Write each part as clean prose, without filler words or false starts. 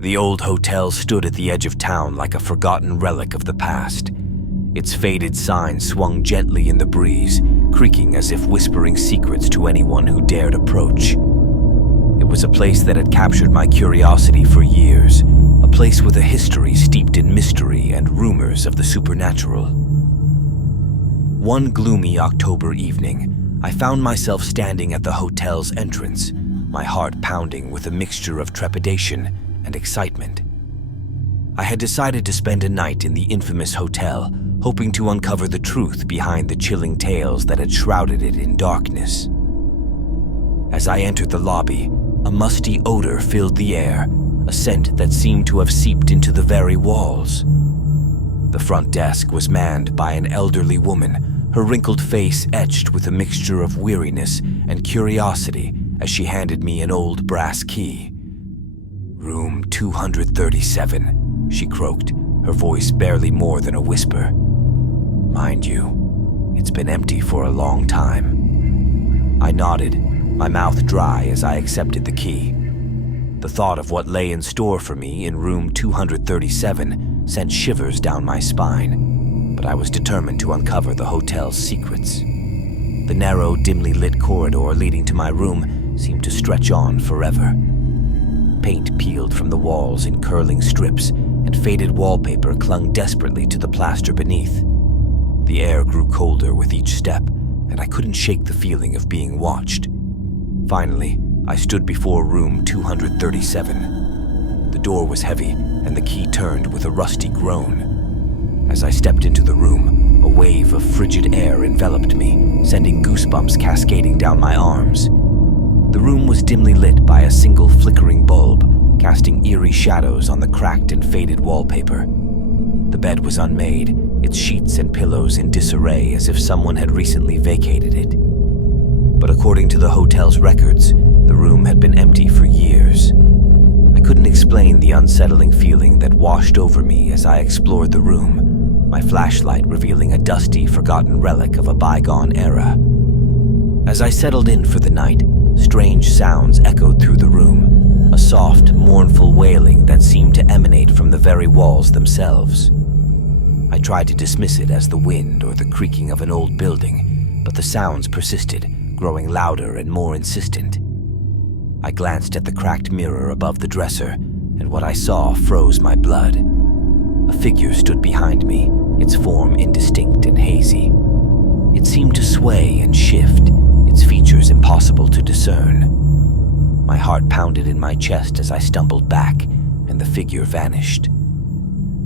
The old hotel stood at the edge of town like a forgotten relic of the past. Its faded sign swung gently in the breeze, creaking as if whispering secrets to anyone who dared approach. It was a place that had captured my curiosity for years, a place with a history steeped in mystery and rumors of the supernatural. One gloomy October evening, I found myself standing at the hotel's entrance, my heart pounding with a mixture of trepidation and excitement. I had decided to spend a night in the infamous hotel, hoping to uncover the truth behind the chilling tales that had shrouded it in darkness. As I entered the lobby, a musty odor filled the air, a scent that seemed to have seeped into the very walls. The front desk was manned by an elderly woman, her wrinkled face etched with a mixture of weariness and curiosity as she handed me an old brass key. "Room 237, she croaked, her voice barely more than a whisper. "Mind you, it's been empty for a long time." I nodded, my mouth dry as I accepted the key. The thought of what lay in store for me in room 237 sent shivers down my spine, but I was determined to uncover the hotel's secrets. The narrow, dimly lit corridor leading to my room seemed to stretch on forever. Paint peeled from the walls in curling strips, and faded wallpaper clung desperately to the plaster beneath. The air grew colder with each step, and I couldn't shake the feeling of being watched. Finally, I stood before room 237. The door was heavy, and the key turned with a rusty groan. As I stepped into the room, a wave of frigid air enveloped me, sending goosebumps cascading down my arms. The room was dimly lit by a single flickering bulb, casting eerie shadows on the cracked and faded wallpaper. The bed was unmade, its sheets and pillows in disarray as if someone had recently vacated it. But according to the hotel's records, the room had been empty for years. I couldn't explain the unsettling feeling that washed over me as I explored the room, my flashlight revealing a dusty, forgotten relic of a bygone era. As I settled in for the night, strange sounds echoed through the room, a soft, mournful wailing that seemed to emanate from the very walls themselves. I tried to dismiss it as the wind or the creaking of an old building, but the sounds persisted, growing louder and more insistent. I glanced at the cracked mirror above the dresser, and what I saw froze my blood. A figure stood behind me, its form indistinct and hazy. It seemed to sway and shift, its features impossible to discern. My heart pounded in my chest as I stumbled back, and the figure vanished.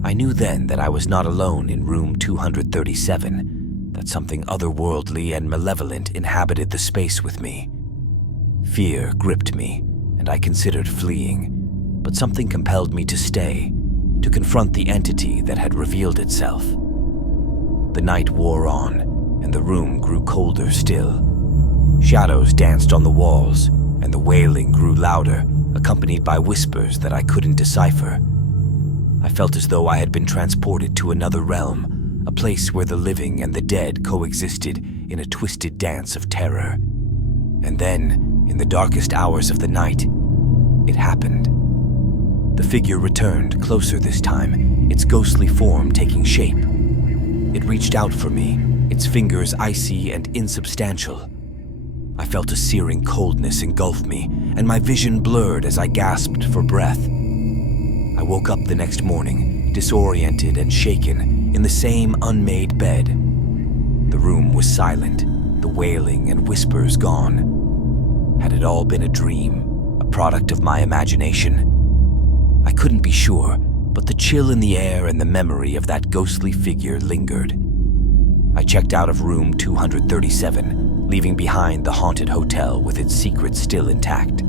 I knew then that I was not alone in room 237, that something otherworldly and malevolent inhabited the space with me. Fear gripped me, and I considered fleeing, but something compelled me to stay, to confront the entity that had revealed itself. The night wore on, and the room grew colder still. Shadows danced on the walls, and the wailing grew louder, accompanied by whispers that I couldn't decipher. I felt as though I had been transported to another realm, a place where the living and the dead coexisted in a twisted dance of terror. And then, in the darkest hours of the night, it happened. The figure returned, closer this time, its ghostly form taking shape. It reached out for me, its fingers icy and insubstantial. I felt a searing coldness engulf me, and my vision blurred as I gasped for breath. I woke up the next morning, disoriented and shaken, in the same unmade bed. The room was silent, the wailing and whispers gone. Had it all been a dream, a product of my imagination? I couldn't be sure, but the chill in the air and the memory of that ghostly figure lingered. I checked out of room 237, leaving behind the haunted hotel with its secrets still intact.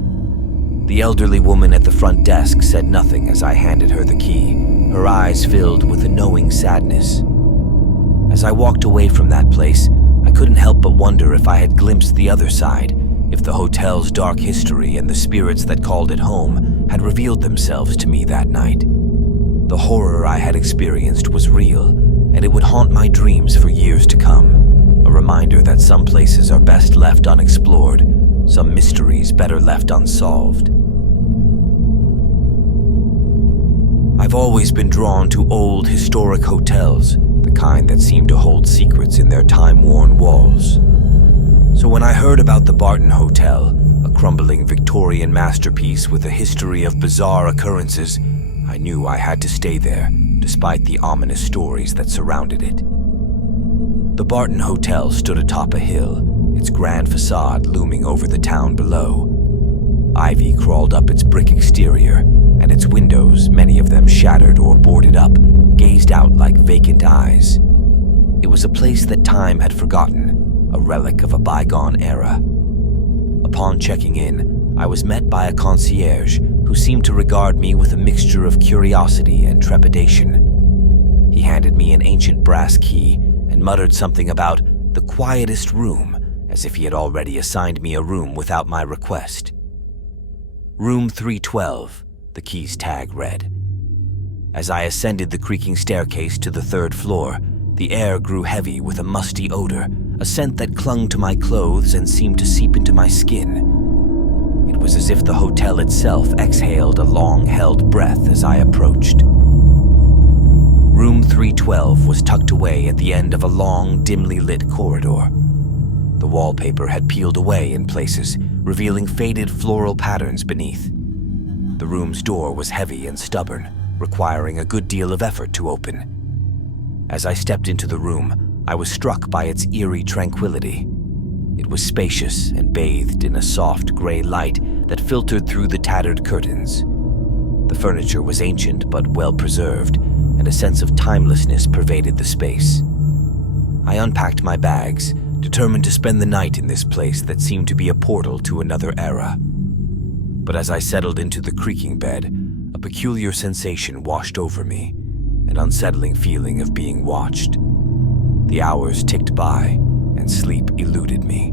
The elderly woman at the front desk said nothing as I handed her the key, her eyes filled with a knowing sadness. As I walked away from that place, I couldn't help but wonder if I had glimpsed the other side, if the hotel's dark history and the spirits that called it home had revealed themselves to me that night. The horror I had experienced was real, and it would haunt my dreams for years to come, a reminder that some places are best left unexplored, some mysteries better left unsolved. I've always been drawn to old historic hotels, the kind that seem to hold secrets in their time-worn walls. So when I heard about the Barton Hotel, a crumbling Victorian masterpiece with a history of bizarre occurrences, I knew I had to stay there, despite the ominous stories that surrounded it. The Barton Hotel stood atop a hill, its grand facade looming over the town below. Ivy crawled up its brick exterior, and its windows, many of them shattered or boarded up, gazed out like vacant eyes. It was a place that time had forgotten, a relic of a bygone era. Upon checking in, I was met by a concierge who seemed to regard me with a mixture of curiosity and trepidation. He handed me an ancient brass key and muttered something about the quietest room, as if he had already assigned me a room without my request. Room 312, the key's tag read. As I ascended the creaking staircase to the third floor, the air grew heavy with a musty odor, a scent that clung to my clothes and seemed to seep into my skin. It was as if the hotel itself exhaled a long-held breath as I approached. Room 312 was tucked away at the end of a long, dimly lit corridor. The wallpaper had peeled away in places, revealing faded floral patterns beneath. The room's door was heavy and stubborn, requiring a good deal of effort to open. As I stepped into the room, I was struck by its eerie tranquility. It was spacious and bathed in a soft gray light that filtered through the tattered curtains. The furniture was ancient but well preserved, and a sense of timelessness pervaded the space. I unpacked my bags, determined to spend the night in this place that seemed to be a portal to another era. But as I settled into the creaking bed, a peculiar sensation washed over me, an unsettling feeling of being watched. The hours ticked by, and sleep eluded me.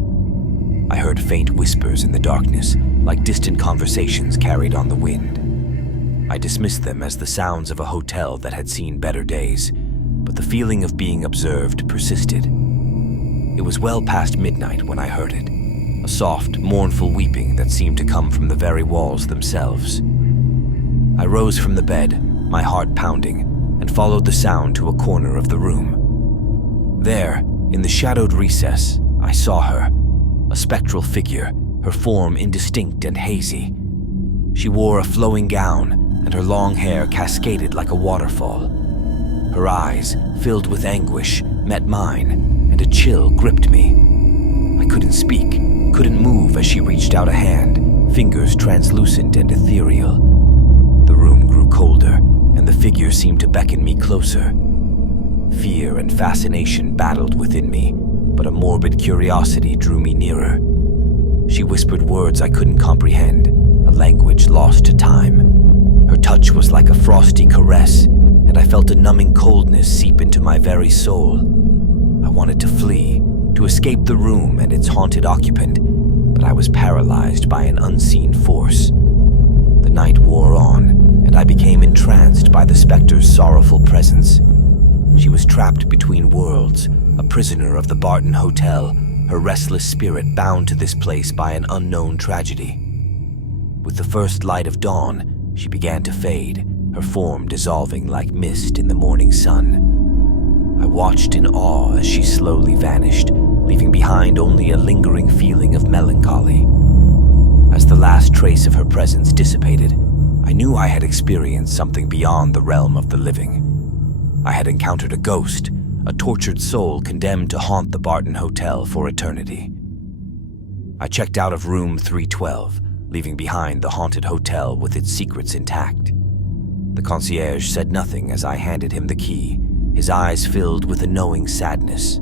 I heard faint whispers in the darkness, like distant conversations carried on the wind. I dismissed them as the sounds of a hotel that had seen better days, but the feeling of being observed persisted. It was well past midnight when I heard it, a soft, mournful weeping that seemed to come from the very walls themselves. I rose from the bed, my heart pounding, and followed the sound to a corner of the room. There, in the shadowed recess, I saw her, a spectral figure, her form indistinct and hazy. She wore a flowing gown, and her long hair cascaded like a waterfall. Her eyes, filled with anguish, met mine, and a chill gripped me. I couldn't speak, couldn't move as she reached out a hand, fingers translucent and ethereal. The room grew colder, and the figure seemed to beckon me closer. Fear and fascination battled within me, but a morbid curiosity drew me nearer. She whispered words I couldn't comprehend, a language lost to time. Her touch was like a frosty caress, and I felt a numbing coldness seep into my very soul. I wanted to flee, to escape the room and its haunted occupant, but I was paralyzed by an unseen force. The night wore on, and I became entranced by the specter's sorrowful presence. She was trapped between worlds, a prisoner of the Barton Hotel, her restless spirit bound to this place by an unknown tragedy. With the first light of dawn, she began to fade, her form dissolving like mist in the morning sun. I watched in awe as she slowly vanished, leaving behind only a lingering feeling of melancholy. As the last trace of her presence dissipated, I knew I had experienced something beyond the realm of the living. I had encountered a ghost, a tortured soul condemned to haunt the Barton Hotel for eternity. I checked out of room 312, leaving behind the haunted hotel with its secrets intact. The concierge said nothing as I handed him the key, his eyes filled with a knowing sadness.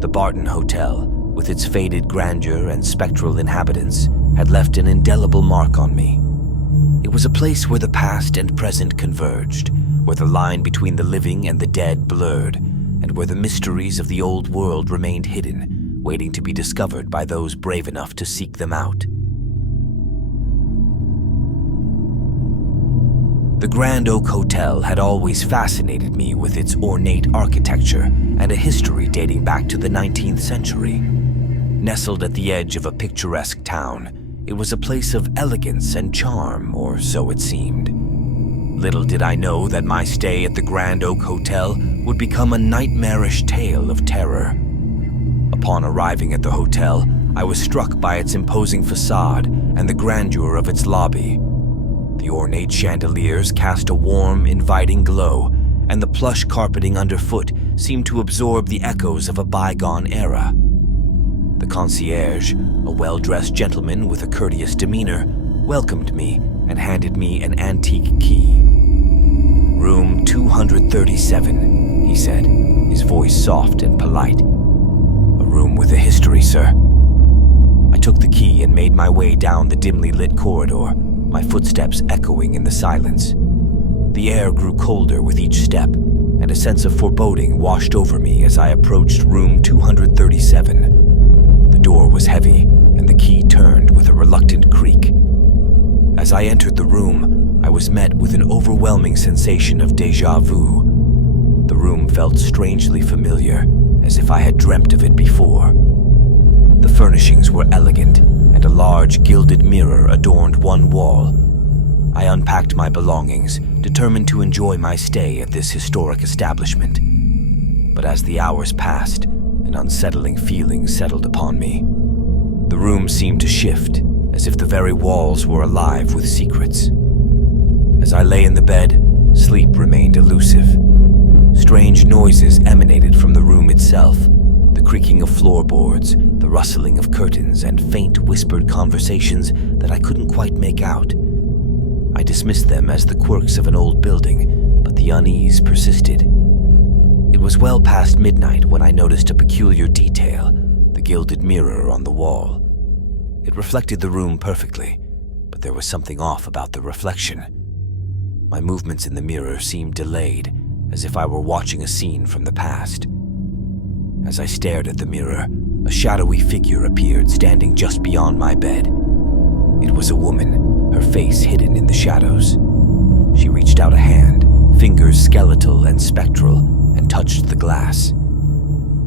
The Barton Hotel, with its faded grandeur and spectral inhabitants, had left an indelible mark on me. It was a place where the past and present converged, where the line between the living and the dead blurred, and where the mysteries of the old world remained hidden, waiting to be discovered by those brave enough to seek them out. The Grand Oak Hotel had always fascinated me with its ornate architecture and a history dating back to the 19th century. Nestled at the edge of a picturesque town, it was a place of elegance and charm, or so it seemed. Little did I know that my stay at the Grand Oak Hotel would become a nightmarish tale of terror. Upon arriving at the hotel, I was struck by its imposing facade and the grandeur of its lobby. The ornate chandeliers cast a warm, inviting glow, and the plush carpeting underfoot seemed to absorb the echoes of a bygone era. The concierge, a well-dressed gentleman with a courteous demeanor, welcomed me and handed me an antique key. "Room 237, he said, his voice soft and polite. "A room with a history, sir." I took the key and made my way down the dimly lit corridor, my footsteps echoing in the silence. The air grew colder with each step, and a sense of foreboding washed over me as I approached room 237. The door was heavy, and the key turned with a reluctant creak. As I entered the room, I was met with an overwhelming sensation of déjà vu. The room felt strangely familiar, as if I had dreamt of it before. The furnishings were elegant, and a large gilded mirror adorned one wall. I unpacked my belongings, determined to enjoy my stay at this historic establishment. But as the hours passed, an unsettling feeling settled upon me. The room seemed to shift, as if the very walls were alive with secrets. As I lay in the bed, sleep remained elusive. Strange noises emanated from the room itself, the creaking of floorboards, the rustling of curtains, and faint whispered conversations that I couldn't quite make out. I dismissed them as the quirks of an old building, but the unease persisted. It was well past midnight when I noticed a peculiar detail, the gilded mirror on the wall. It reflected the room perfectly, but there was something off about the reflection. My movements in the mirror seemed delayed, as if I were watching a scene from the past. As I stared at the mirror, a shadowy figure appeared standing just beyond my bed. It was a woman, her face hidden in the shadows. She reached out a hand, fingers skeletal and spectral, and touched the glass.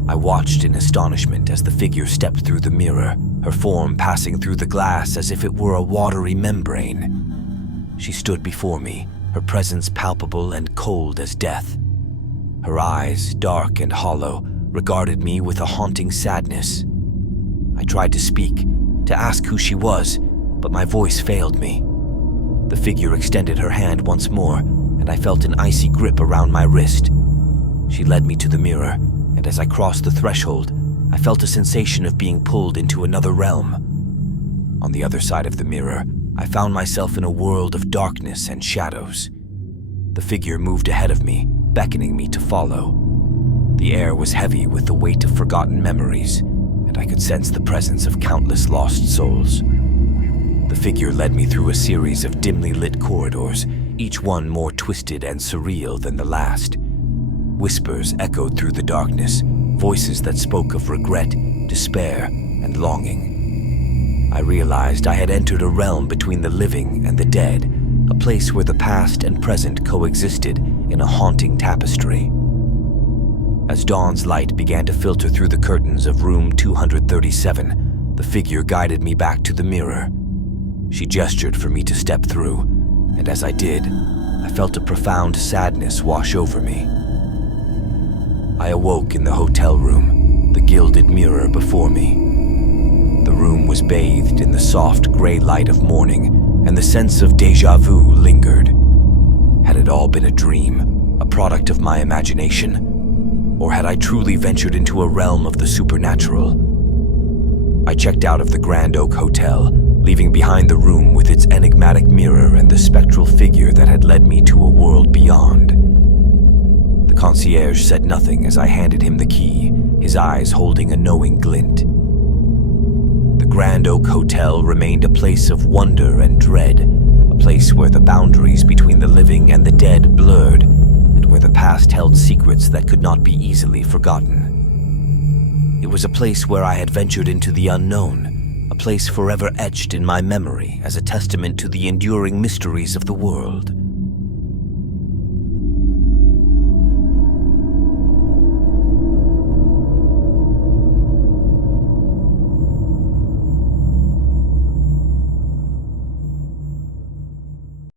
I watched in astonishment as the figure stepped through the mirror, her form passing through the glass as if it were a watery membrane. She stood before me, her presence palpable and cold as death. Her eyes, dark and hollow, regarded me with a haunting sadness. I tried to speak, to ask who she was, but my voice failed me. The figure extended her hand once more, and I felt an icy grip around my wrist. She led me to the mirror, and as I crossed the threshold, I felt a sensation of being pulled into another realm. On the other side of the mirror, I found myself in a world of darkness and shadows. The figure moved ahead of me, beckoning me to follow. The air was heavy with the weight of forgotten memories, and I could sense the presence of countless lost souls. The figure led me through a series of dimly lit corridors, each one more twisted and surreal than the last. Whispers echoed through the darkness, voices that spoke of regret, despair, and longing. I realized I had entered a realm between the living and the dead, a place where the past and present coexisted in a haunting tapestry. As dawn's light began to filter through the curtains of room 237, the figure guided me back to the mirror. She gestured for me to step through, and as I did, I felt a profound sadness wash over me. I awoke in the hotel room, the gilded mirror before me. The room was bathed in the soft gray light of morning, and the sense of déjà vu lingered. Had it all been a dream, a product of my imagination? Or had I truly ventured into a realm of the supernatural? I checked out of the Grand Oak Hotel, leaving behind the room with its enigmatic mirror and the spectral figure that had led me to a world beyond. The concierge said nothing as I handed him the key, his eyes holding a knowing glint. The Grand Oak Hotel remained a place of wonder and dread, a place where the boundaries between the living and the dead blurred, and where the past held secrets that could not be easily forgotten. It was a place where I had ventured into the unknown, a place forever etched in my memory as a testament to the enduring mysteries of the world.